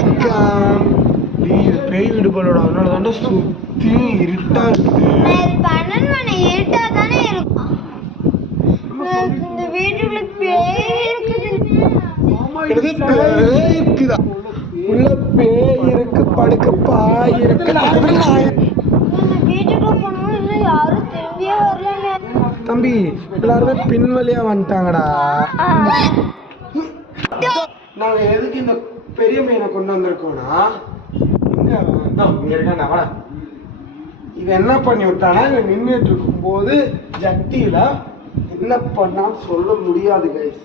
Welcome. பேய் வீடு போலோட அதனால தாண்டா சுத்தி இருட்டா இருக்குது. 12 மணி இருட்டா தானே இருக்கும். இந்த வீட்டுக்குள்ள பேய் இருக்குது. இது பேய் இருக்குதா? உள்ள பேய் இருக்கு, படுக்க பாய் இருக்கு. வீட்டுக்குள்ள போனோம் இல்ல யாரும் திரும்பியே வரலங்க. தம்பி எல்லாருமே பின்வழியா வந்துட்டாங்கடா. நாங்க எதுக்கு இந்த பெரிய மீனை கொண்டு வந்திருக்கோம்னா, இது என்ன பண்ணி விட்டானா, இங்க நின்றுட்டு இருக்கும் போது ஜட்டியில என்ன பண்ணா சொல்ல முடியாது கைஸ்.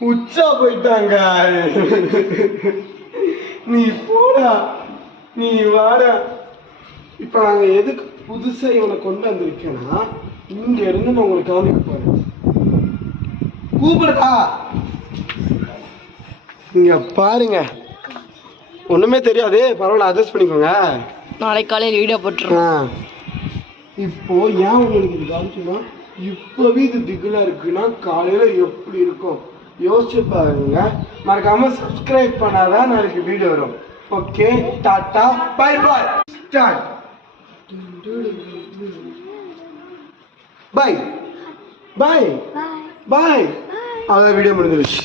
உச்சா போயிட்டாங்க. நீ போடா, நீ வாடா. இப்ப நாங்க எதுக்கு புதுசா இவனை கொண்டு வந்திருக்கேன்னா, இங்க இருந்து நான் உங்களுக்கு காமிக்க போறேன். கூப்பிடுடா. இங்க பாருங்க, ஒண்ணுமே தெரியாது, பரவாயில்ல, அட்ஜஸ்ட் பண்ணிக்கோங்க. நாளைக்கு காலையில் வீடியோ போட்டுருக்கோம். இப்போ ஏன் உங்களுக்கு இது காமிச்சோம்னா, இப்பவே இது திகிலா இருக்குன்னா காலையில எப்படி இருக்கும் யோசிச்சு பாருங்க. மறக்காம சப்ஸ்கிரைப் பண்ணாதான் நாளைக்கு வீடியோ வரும். Okay, tata, bye bye, start. Bye bye bye. அவ்வளோ வீடியோ முடிஞ்சிருச்சு.